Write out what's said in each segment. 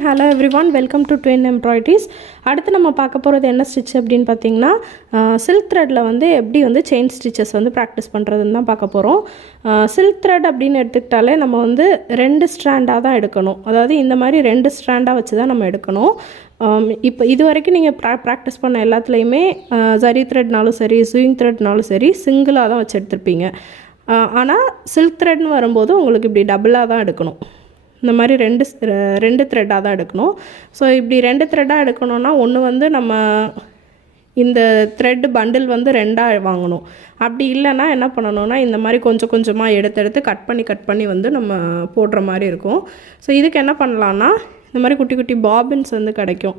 And hello everyone, welcome to twin embroideries. அடுத்து நம்ம பார்க்க போகிறது என்ன ஸ்டிச் அப்படின்னு பார்த்தீங்கன்னா, சில்க் த்ரெட்டில் வந்து எப்படி வந்து செயின் ஸ்டிச்சஸ் வந்து ப்ராக்டிஸ் பண்ணுறதுன்னு தான் பார்க்க போகிறோம். சில்க் த்ரெட் அப்படின்னு எடுத்துக்கிட்டாலே நம்ம வந்து 2 ஸ்ட்ராண்டாக தான் எடுக்கணும். அதாவது இந்த மாதிரி 2 ஸ்ட்ராண்டாக வச்சு தான் நம்ம எடுக்கணும். இப்போ இது வரைக்கும் நீங்கள் ப்ராக்டிஸ் பண்ண எல்லாத்துலேயுமே ஜரி த்ரெட்னாலும் சரி, ஸ்விங் த்ரெட்னாலும் சரி, சிங்கிளாக தான் வச்சு எடுத்துருப்பீங்க. ஆனால் சில்க் த்ரெட்னு வரும்போது உங்களுக்கு இப்படி டபுளாக தான் எடுக்கணும். இந்த மாதிரி ரெண்டு த்ரெட்டாக தான் எடுக்கணும். ஸோ இப்படி 2 த்ரெட்டாக எடுக்கணும்னா, ஒன்று வந்து நம்ம இந்த த்ரெட் பண்டில் வந்து 2ஆக வாங்கணும். அப்படி இல்லைன்னா என்ன பண்ணணும்னா, இந்த மாதிரி கொஞ்சம் கொஞ்சமாக எடுத்து கட் பண்ணி வந்து நம்ம போடுற மாதிரி இருக்கும். ஸோ இதுக்கு என்ன பண்ணலான்னா, இந்த மாதிரி குட்டி குட்டி பாபின்ஸ் வந்து கிடைக்கும்.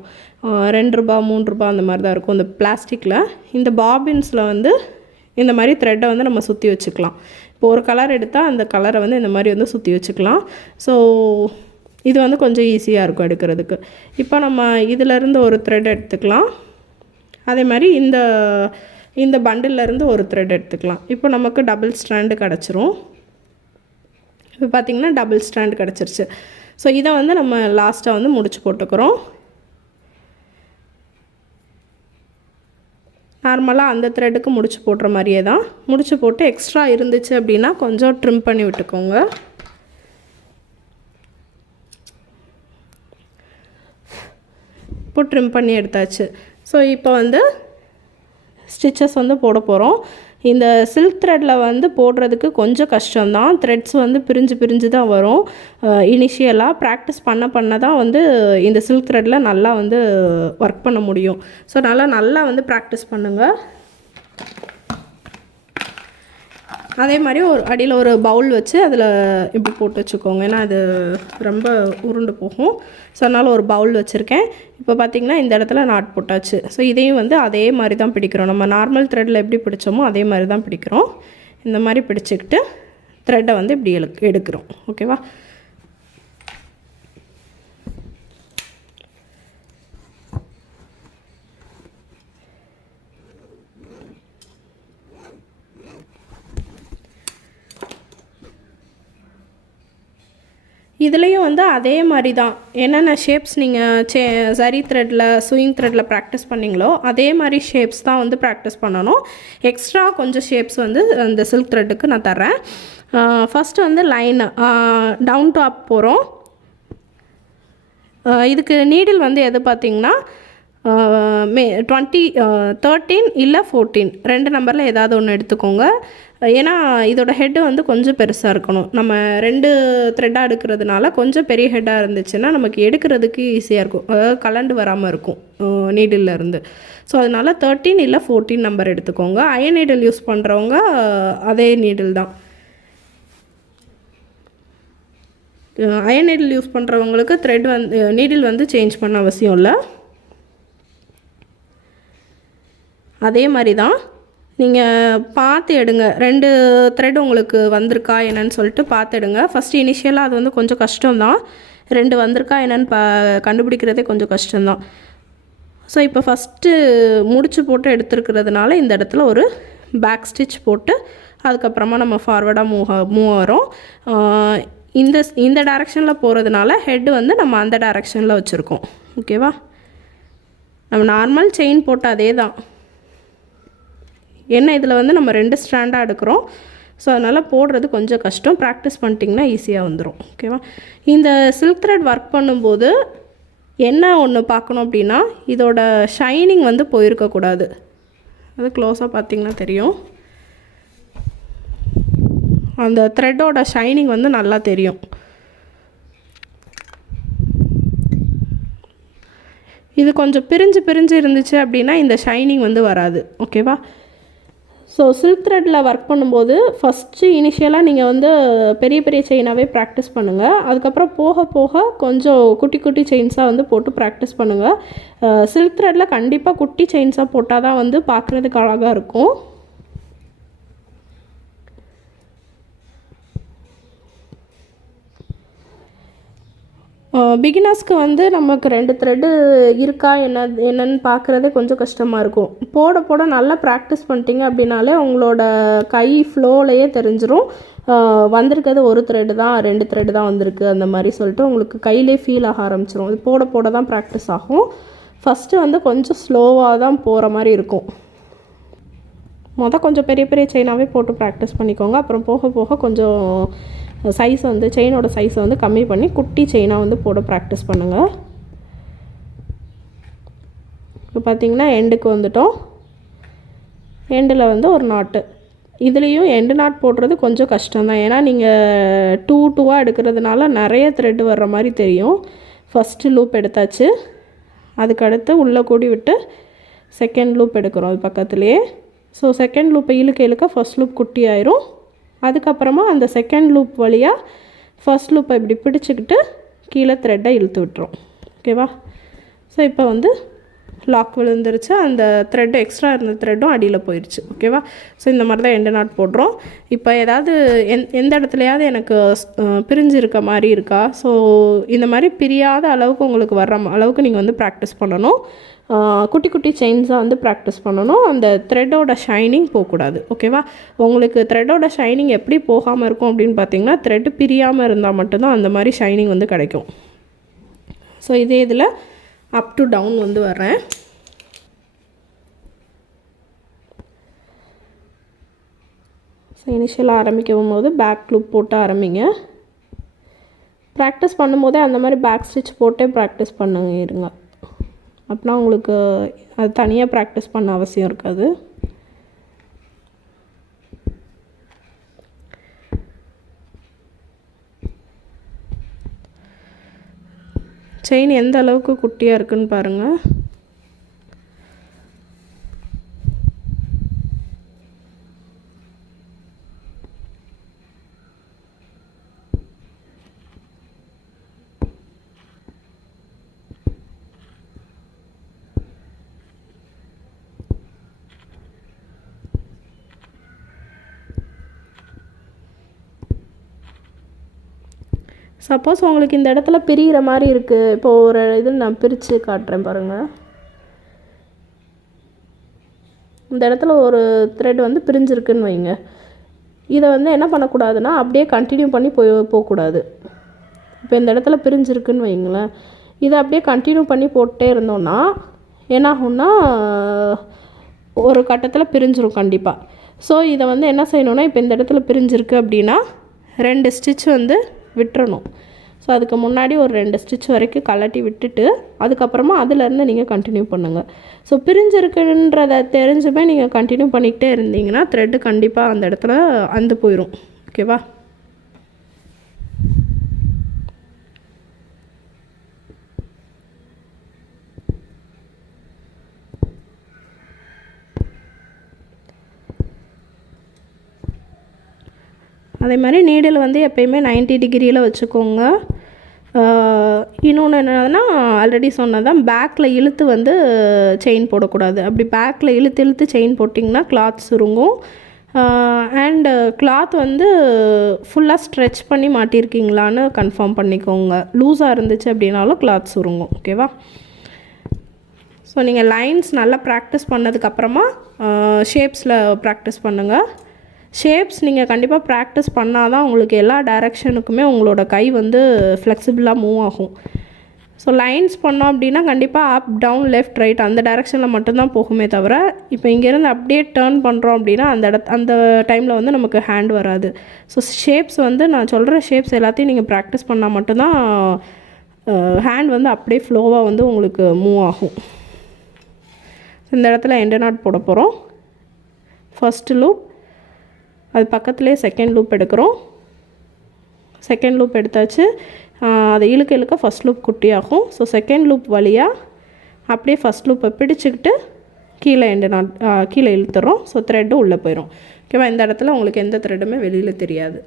₹2 ₹3 அந்த மாதிரி தான் இருக்கும் இந்த பிளாஸ்டிக்கில். இந்த பாபின்ஸில் வந்து இந்த மாதிரி த்ரெட்டை வந்து நம்ம சுற்றி வச்சுக்கலாம். இப்போ ஒரு கலர் எடுத்தால் அந்த கலரை வந்து இந்த மாதிரி வந்து சுற்றி வச்சுக்கலாம். ஸோ இது வந்து கொஞ்சம் ஈஸியாக இருக்கும் எடுக்கிறதுக்கு. இப்போ நம்ம இதிலேருந்து ஒரு த்ரெட் எடுத்துக்கலாம். அதே மாதிரி இந்த பண்டில்லேருந்து ஒரு த்ரெட் எடுத்துக்கலாம். இப்போ நமக்கு டபுள் ஸ்ட்ராண்டு கிடச்சிரும். இப்போ பார்த்திங்கன்னா டபுள் ஸ்ட்ராண்டு கிடச்சிருச்சு. ஸோ இதை வந்து நம்ம லாஸ்ட்டாக வந்து முடிச்சு போட்டுக்கிறோம். நார்மலாக அந்த த்ரெட்டுக்கு முடிச்சு போடுற மாதிரியே தான் முடிச்சு போட்டு, எக்ஸ்ட்ரா இருந்துச்சு அப்படின்னா கொஞ்சம் ட்ரிம் பண்ணி விட்டுக்கோங்க. இப்போ ட்ரிம் பண்ணி எடுத்தாச்சு. ஸோ இப்போ வந்து ஸ்டிச்சஸ் வந்து போட போகிறோம். இந்த சில்க் த்ரெட்டில் வந்து போடுறதுக்கு கொஞ்சம் கஷ்டம்தான். த்ரெட்ஸ் வந்து பிரிஞ்சு தான் வரும். இனிஷியலாக ப்ராக்டிஸ் பண்ண தான் வந்து இந்த சில்க் த்ரெட்டில் நல்லா வந்து ஒர்க் பண்ண முடியும். ஸோ நல்லா வந்து ப்ராக்டிஸ் பண்ணுங்கள். அதே மாதிரி ஒரு அடியில் ஒரு பவுல் வச்சு அதில் இப்படி போட்டு வச்சுக்கோங்க. ஏன்னா அது ரொம்ப உருண்டு போகும். ஸோ அதனால் ஒரு பவுல் வச்சுருக்கேன். இப்போ பார்த்திங்கன்னா இந்த இடத்துல நாட் போட்டாச்சு. ஸோ இதையும் வந்து அதே மாதிரி தான் பிடிக்கிறோம். நம்ம நார்மல் த்ரெட்டில் எப்படி பிடிச்சோமோ அதே மாதிரி தான் பிடிக்கிறோம். இந்த மாதிரி பிடிச்சிக்கிட்டு த்ரெட்டை வந்து இப்படி எடுக்கிறோம். ஓகேவா? இதுலேயும் வந்து அதே மாதிரி தான். என்னென்ன ஷேப்ஸ் நீங்கள் சரி த்ரெட்டில், ஸ்விங் த்ரெட்டில் ப்ராக்டிஸ் பண்ணிங்களோ அதே மாதிரி ஷேப்ஸ் தான் வந்து ப்ராக்டிஸ் பண்ணணும். எக்ஸ்ட்ரா கொஞ்சம் ஷேப்ஸ் வந்து அந்த சில்க் த்ரெட்டுக்கு நான் தர்றேன். ஃபஸ்ட்டு வந்து லைன் டவுன் டு அப் போகிறோம். இதுக்கு நீடில் வந்து எது பார்த்திங்கன்னா 13 இல்லை 14 2 நம்பரில் ஏதாவது ஒன்று எடுத்துக்கோங்க. ஏன்னா இதோட ஹெட்டு வந்து கொஞ்சம் பெருசாக இருக்கணும். நம்ம 2 த்ரெட்டாக எடுக்கிறதுனால கொஞ்சம் பெரிய ஹெட்டாக இருந்துச்சுன்னா நமக்கு எடுக்கிறதுக்கு ஈஸியாக இருக்கும். அதாவது கலண்டு வராமல் இருக்கும் நீடில்லேருந்து. ஸோ அதனால் 13 இல்லை 14 நம்பர் எடுத்துக்கோங்க. அயன் நீடில் யூஸ் பண்ணுறவங்க அதே நீடில் தான். அயன் நீடில் யூஸ் பண்ணுறவங்களுக்கு த்ரெட் வந்து நீடில் வந்து சேஞ்ச் பண்ண அவசியம் இல்லை. அதே மாதிரி தான் நீங்கள் பார்த்து எடுங்க. 2 த்ரெட் உங்களுக்கு வந்திருக்கா என்னன்னு சொல்லிட்டு பார்த்து எடுங்க. ஃபஸ்ட்டு இனிஷியலாக அது வந்து கொஞ்சம் கஷ்டம்தான். 2 வந்திருக்கா என்னன்னு கண்டுபிடிக்கிறதே கொஞ்சம் கஷ்டம்தான். ஸோ இப்போ ஃபஸ்ட்டு முடிச்சு போட்டு எடுத்துருக்கிறதுனால இந்த இடத்துல ஒரு பேக் ஸ்டிச் போட்டு அதுக்கப்புறமா நம்ம ஃபார்வர்டாக மூவ் வரோம். இந்த டைரெக்ஷனில் போகிறதுனால ஹெட் வந்து நம்ம அந்த டைரெக்ஷனில் வச்சுருக்கோம். ஓகேவா? நம்ம நார்மல் செயின் போட்ட அதே தான். என்ன இதில் வந்து நம்ம 2 ஸ்ட்ராண்டாக எடுக்கிறோம். ஸோ அதனால் போடுறது கொஞ்சம் கஷ்டம். ப்ராக்டிஸ் பண்ணிட்டிங்கன்னா ஈஸியாக வந்துடும். ஓகேவா? இந்த சில்க் த்ரெட் ஒர்க் பண்ணும்போது என்ன ஒன்று பார்க்கணும் அப்படின்னா, இதோட ஷைனிங் வந்து போயிருக்கக்கூடாது. அது க்ளோஸாக பார்த்திங்கன்னா தெரியும். அந்த த்ரெட்டோட ஷைனிங் வந்து நல்லா தெரியும். இது கொஞ்சம் பிரிஞ்சு இருந்துச்சு அப்படின்னா இந்த ஷைனிங் வந்து வராது. ஓகேவா? ஸோ சில்க் த்ரெட்டில் ஒர்க் பண்ணும்போது ஃபஸ்ட்டு இனிஷியலாக நீங்கள் வந்து பெரிய செயினாகவே ப்ராக்டிஸ் பண்ணுங்கள். அதுக்கப்புறம் போக கொஞ்சம் குட்டி செயின்ஸாக வந்து போட்டு ப்ராக்டிஸ் பண்ணுங்கள். சில்க் த்ரெட்டில் கண்டிப்பாக குட்டி செயின்ஸாக போட்டால் தான் வந்து பார்க்குறதுக்கு அழகாக இருக்கும். பிகினர்ஸ்க்கு வந்து நமக்கு 2 த்ரெட்டு இருக்கா என்னன்னு பார்க்குறதே கொஞ்சம் கஷ்டமாக இருக்கும். போட போட நல்லா ப்ராக்டிஸ் பண்ணிட்டீங்க அப்படின்னாலே உங்களோட கை ஃப்ளோலையே தெரிஞ்சிடும். வந்திருக்கிறது 1 த்ரெட்டு தான் 2 த்ரெட்டு தான் வந்திருக்கு அந்த மாதிரி சொல்லிட்டு உங்களுக்கு கையிலே ஃபீல் ஆக ஆரம்பிச்சிடும். இது போட போட தான் ப்ராக்டிஸ் ஆகும். ஃபஸ்ட்டு வந்து கொஞ்சம் ஸ்லோவாக தான் போகிற மாதிரி இருக்கும். கொஞ்சம் பெரிய பெரிய செயினாகவே போட்டு ப்ராக்டிஸ் பண்ணிக்கோங்க. அப்புறம் போக போக கொஞ்சம் சைஸ் வந்து செயினோட சைஸை வந்து கம்மி பண்ணி குட்டி செயினாக வந்து போட ப்ராக்டிஸ் பண்ணுங்கள். இப்போ பார்த்திங்கன்னா எண்டுக்கு வந்துட்டோம். எண்டில் வந்து ஒரு நாட்டு. இதுலேயும் எண்டு நாட் போடுறது கொஞ்சம் கஷ்டம்தான். ஏன்னா நீங்கள் 2 எடுக்கிறதுனால நிறைய த்ரெட்டு வர்ற மாதிரி தெரியும். ஃபஸ்ட்டு லூப் எடுத்தாச்சு. அதுக்கடுத்து உள்ளே கூடி விட்டு செகண்ட் லூப் எடுக்கிறோம் அது பக்கத்துலேயே. ஸோ செகண்ட் லூப்பை இழுக்க ஃபஸ்ட் லூப் குட்டி ஆயிரும். அதுக்கப்புறமா அந்த செகண்ட் லூப் வழியாக ஃபஸ்ட் லூப்பை இப்படி பிடிச்சிக்கிட்டு கீழே த்ரெட்டை இழுத்து விட்டுரும். ஓகேவா? ஸோ இப்போ வந்து லாக் விழுந்துருச்சு. அந்த த்ரெட்டு எக்ஸ்ட்ரா இருந்த த்ரெட்டும் அடியில் போயிடுச்சு. ஓகேவா? ஸோ இந்த மாதிரி தான் எண்டு நாட் போடுறோம். இப்போ ஏதாவது எந்த இடத்துலையாவது எனக்கு பிரிஞ்சு இருக்க மாதிரி இருக்கா? ஸோ இந்த மாதிரி பிரியாத அளவுக்கு உங்களுக்கு வர்ற அளவுக்கு நீங்கள் வந்து ப்ராக்டிஸ் பண்ணணும். குட்டி குட்டி செயின்ஸாக வந்து ப்ராக்டிஸ் பண்ணணும். அந்த த்ரெட்டோட ஷைனிங் போகக்கூடாது. ஓகேவா? உங்களுக்கு த்ரெட்டோட ஷைனிங் எப்படி போகாமல் இருக்கும் அப்படின்னு பார்த்தீங்கன்னா, த்ரெட்டு பிரியாமல் இருந்தால் மட்டும்தான் அந்த மாதிரி ஷைனிங் வந்து கிடைக்கும். ஸோ இதே இதில் அப் டு டவுன் வந்து வர்றேன். ஸோ இனிஷியலாக ஆரம்பிக்கும் போது பேக் லூப் போட்டு ஆரம்பிங்க. ப்ராக்டிஸ் பண்ணும்போதே அந்த மாதிரி பேக் ஸ்டிச் போட்டே ப்ராக்டிஸ் பண்ணுங்க இருங்க. அப்படின்னா உங்களுக்கு அது தனியாக ப்ராக்டிஸ் பண்ண அவசியம் இருக்காது. செயின் எந்த அளவுக்கு குட்டியாக இருக்குன்னு பாருங்கள். சப்போஸ் உங்களுக்கு இந்த இடத்துல பிரிகிற மாதிரி இருக்குது. இப்போது ஒரு இது நான் பிரித்து காட்டுறேன் பாருங்கள். இந்த இடத்துல ஒரு த்ரெட் வந்து பிரிஞ்சிருக்குன்னு வைங்க. இதை வந்து என்ன பண்ணக்கூடாதுன்னா அப்படியே கண்டினியூ பண்ணி போகக்கூடாது. இப்போ இந்த இடத்துல பிரிஞ்சிருக்குன்னு வைங்களேன். இதை அப்படியே கண்டினியூ பண்ணி போட்டே இருந்தோன்னா என்னாகும்னா ஒரு கட்டத்தில் பிரிஞ்சிரும் கண்டிப்பாக. ஸோ இதை வந்து என்ன செய்யணுன்னா, இப்போ இந்த இடத்துல பிரிஞ்சிருக்கு அப்படின்னா 2 ஸ்டிச் வந்து விட்டுறணும். ஸோ அதுக்கு முன்னாடி ஒரு 2 ஸ்டிச் வரைக்கும் கலட்டி விட்டுட்டு அதுக்கப்புறமா அதிலேருந்து நீங்கள் கண்டினியூ பண்ணுங்கள். ஸோ பிரிஞ்சிருக்குன்றதை தெரிஞ்சுமே நீங்கள் கண்டினியூ பண்ணிக்கிட்டே இருந்தீங்கன்னா த்ரெட்டு கண்டிப்பாக அந்த இடத்துல அந்து போயிடும். ஓகேவா? அதே மாதிரி நீடில் வந்து எப்பயுமே 90 டிகிரியில் வச்சுக்கோங்க. இன்னொன்று என்னன்னா, ஆல்ரெடி சொன்னதான் பேக்கில் இழுத்து வந்து செயின் போடக்கூடாது. அப்படி பேக்கில் இழுத்து செயின் போட்டிங்கன்னா கிளாத் சுருங்கும். அண்டு கிளாத் வந்து ஃபுல்லாக ஸ்ட்ரெச் பண்ணி மாட்டியிருக்கீங்களான்னு கன்ஃபார்ம் பண்ணிக்கோங்க. லூஸாக இருந்துச்சு அப்படின்னாலும் கிளாத் சுருங்கும். ஓகேவா? ஸோ நீங்கள் லைன்ஸ் நல்லா ப்ராக்டிஸ் பண்ணதுக்கப்புறமா ஷேப்ஸில் ப்ராக்டிஸ் பண்ணுங்கள். ஷேப்ஸ் நீங்கள் கண்டிப்பாக ப்ராக்டிஸ் பண்ணால் தான் உங்களுக்கு எல்லா டைரெக்ஷனுக்குமே உங்களோட கை வந்து ஃப்ளெக்சிபிளாக மூவ் ஆகும். ஸோ லைன்ஸ் பண்ணோம் அப்படின்னா கண்டிப்பாக அப் டவுன் லெஃப்ட் ரைட் அந்த டைரெக்ஷனில் மட்டும்தான் போகுமே தவிர, இப்போ இங்கேருந்து அப்படியே டேர்ன் பண்ணுறோம் அப்படின்னா அந்த டைமில் வந்து நமக்கு ஹேண்ட் வராது. ஸோ ஷேப்ஸ் வந்து நான் சொல்கிற ஷேப்ஸ் எல்லாத்தையும் நீங்கள் ப்ராக்டிஸ் பண்ணால் மட்டும்தான் ஹேண்ட் வந்து அப்படியே ஃப்ளோவாக வந்து உங்களுக்கு மூவ் ஆகும். இந்த இடத்துல எண்டு நாட் போட போகிறோம். ஃபஸ்ட்டு லூப், அது பக்கத்துலேயே செகண்ட் லூப் எடுக்கிறோம். செகண்ட் லூப் எடுத்தாச்சு. அதை இழுக்க ஃபஸ்ட் லூப் குட்டியாகும். ஸோ செகண்ட் லூப் வழியாக அப்படியே ஃபஸ்ட் லூப்பை பிடிச்சிக்கிட்டு கீழே எண்டு நாட் கீழே இழுத்துறோம். ஸோ த்ரெட்டும் உள்ளே போயிடும். ஓகேவா? இந்த இடத்துல உங்களுக்கு எந்த த்ரெட்டுமே வெளியில் தெரியாது.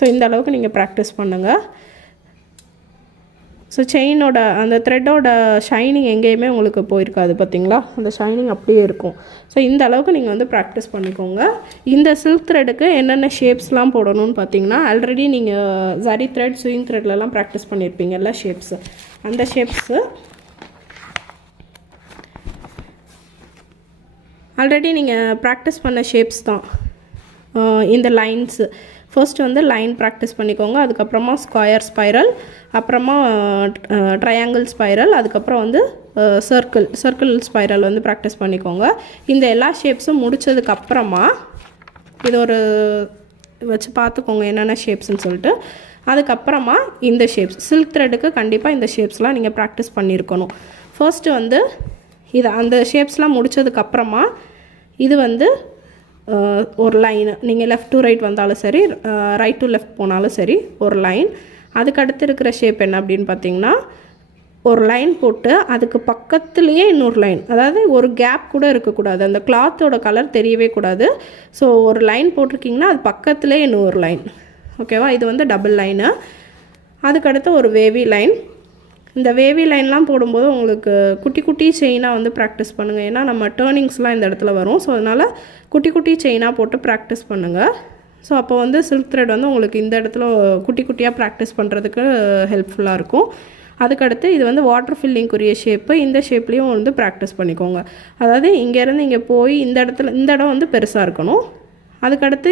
ஸோ இந்த அளவுக்கு நீங்கள் ப்ராக்டிஸ் பண்ணுங்கள். ஸோ செயினோட அந்த த்ரெட்டோட ஷைனிங் எங்கேயுமே உங்களுக்கு போயிருக்காது பார்த்தீங்களா, அந்த ஷைனிங் அப்படியே இருக்கும். ஸோ இந்த அளவுக்கு நீங்கள் வந்து ப்ராக்டிஸ் பண்ணிக்கோங்க. இந்த சில்க் த்ரெட்டுக்கு என்னென்ன ஷேப்ஸ்லாம் போடணும்னு பார்த்தீங்கன்னா, ஆல்ரெடி நீங்கள் ஜரி த்ரெட் ஸ்விங் த்ரெட்லலாம் ப்ராக்டிஸ் பண்ணியிருப்பீங்க எல்லா ஷேப்ஸு. அந்த ஷேப்ஸு ஆல்ரெடி நீங்கள் ப்ராக்டிஸ் பண்ண ஷேப்ஸ் தான் இந்த லைன்ஸு. ஃபர்ஸ்ட் வந்து லைன் ப்ராக்டிஸ் பண்ணிக்கோங்க, அதுக்கப்புறமா ஸ்கொயர் ஸ்பைரல், அப்புறமா ட்ரையாங்கிள் ஸ்பைரல், அதுக்கப்புறம் வந்து சர்க்கிள் ஸ்பைரல் வந்து ப்ராக்டிஸ் பண்ணிக்கோங்க. இந்த எல்லா ஷேப்ஸும் முடித்ததுக்கப்புறமா இது ஒரு வச்சு பார்த்துக்கோங்க என்னென்ன ஷேப்ஸ்ன்னு சொல்லிட்டு. அதுக்கப்புறமா இந்த ஷேப்ஸ் சில்க் த்ரெட்டுக்கு கண்டிப்பாக இந்த ஷேப்ஸ்லாம் நீங்கள் ப்ராக்டிஸ் பண்ணியிருக்கணும். ஃபர்ஸ்ட்டு வந்து இது அந்த ஷேப்ஸ்லாம் முடித்ததுக்கப்புறமா இது வந்து ஒரு லைன், நீங்கள் லெஃப்ட் டு ரைட் வந்தாலும் சரி, ரைட் டு லெஃப்ட் போனாலும் சரி ஒரு லைன். அதுக்கடுத்து இருக்கிற ஷேப் என்ன அப்படின்னு பார்த்தீங்கன்னா, ஒரு லைன் போட்டு அதுக்கு பக்கத்துலேயே இன்னொரு லைன், அதாவது ஒரு கேப் கூட இருக்கக்கூடாது, அந்த கிளாத்தோட கலர் தெரியவே கூடாது. ஸோ ஒரு லைன் போட்டிருக்கிங்கன்னா அது பக்கத்துலேயே இன்னொரு லைன், ஓகேவா. இது வந்து டபுள் லைனு. அதுக்கடுத்து ஒரு வேவி லைன். இந்த வேவி லைன்லாம் போடும்போது உங்களுக்கு குட்டி குட்டி செயினாக வந்து ப்ராக்டிஸ் பண்ணுங்கள், ஏன்னா நம்ம டேர்னிங்ஸ்லாம் இந்த இடத்துல வரும். ஸோ அதனால் குட்டி குட்டி செயினாக போட்டு ப்ராக்டிஸ் பண்ணுங்கள். ஸோ அப்போ வந்து சில்க் த்ரெட் வந்து உங்களுக்கு இந்த இடத்துல குட்டி குட்டியாக ப்ராக்டிஸ் பண்ணுறதுக்கு ஹெல்ப்ஃபுல்லாக இருக்கும். அதுக்கடுத்து இது வந்து வாட்டர் ஃபில்லிங்குரிய ஷேப்பு, இந்த ஷேப்லேயும் வந்து ப்ராக்டிஸ் பண்ணிக்கோங்க. அதாவது இங்கேருந்து இங்கே போய் இந்த இடம் வந்து பெருசாக இருக்கணும். அதுக்கடுத்து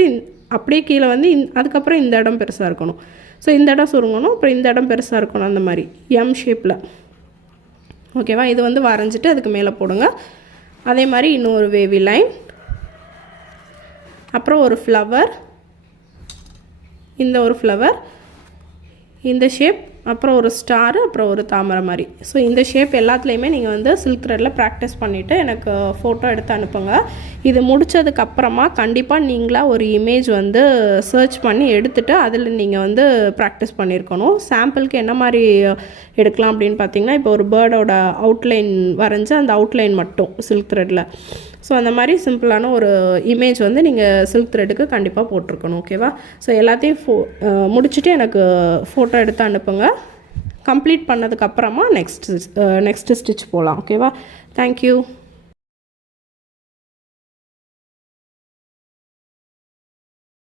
அப்படியே கீழே வந்து அதுக்கப்புறம் இந்த இடம் பெருசாக இருக்கணும். ஸோ இந்த இடம் சுருங்கணும், அப்புறம் இந்த இடம் பெருசாக இருக்கணும், அந்த மாதிரி எம் ஷேப்பில், ஓகேவா. இது வந்து வரைஞ்சிட்டு அதுக்கு மேலே போடுங்க. அதே மாதிரி இன்னொரு வேவி லைன், அப்புறம் ஒரு ஃப்ளவர், இந்த ஒரு ஃப்ளவர், இந்த ஷேப், அப்புறம் ஒரு ஸ்டாரு, அப்புறம் ஒரு தாமரை மாதிரி. ஸோ இந்த ஷேப் எல்லாத்துலேயுமே நீங்கள் வந்து சில்க் த்ரெட்டில் ப்ராக்டிஸ் பண்ணிவிட்டு எனக்கு ஃபோட்டோ எடுத்து அனுப்புங்க. இது முடித்ததுக்கப்புறமா கண்டிப்பாக நீங்களாக ஒரு இமேஜ் வந்து சர்ச் பண்ணி எடுத்துகிட்டு அதில் நீங்கள் வந்து ப்ராக்டிஸ் பண்ணியிருக்கணும். சாம்பிளுக்கு என்ன மாதிரி எடுக்கலாம் அப்படின்னு பார்த்தீங்கன்னா, இப்போ ஒரு பேர்டோட அவுட்லைன் வரைஞ்சி அந்த அவுட்லைன் மட்டும் சில்க் த்ரெட்டில், ஸோ அந்த மாதிரி சிம்பிளான ஒரு இமேஜ் வந்து நீங்கள் சில்க் த்ரெட்டுக்கு கண்டிப்பாக போட்டிருக்கணும், ஓகேவா. ஸோ எல்லாத்தையும் முடிச்சுட்டு எனக்கு ஃபோட்டோ எடுத்து அனுப்புங்க. கம்ப்ளீட் பண்ணதுக்கப்புறமா நெக்ஸ்ட் ஸ்டிச் போகலாம், ஓகேவா. தேங்க்யூ.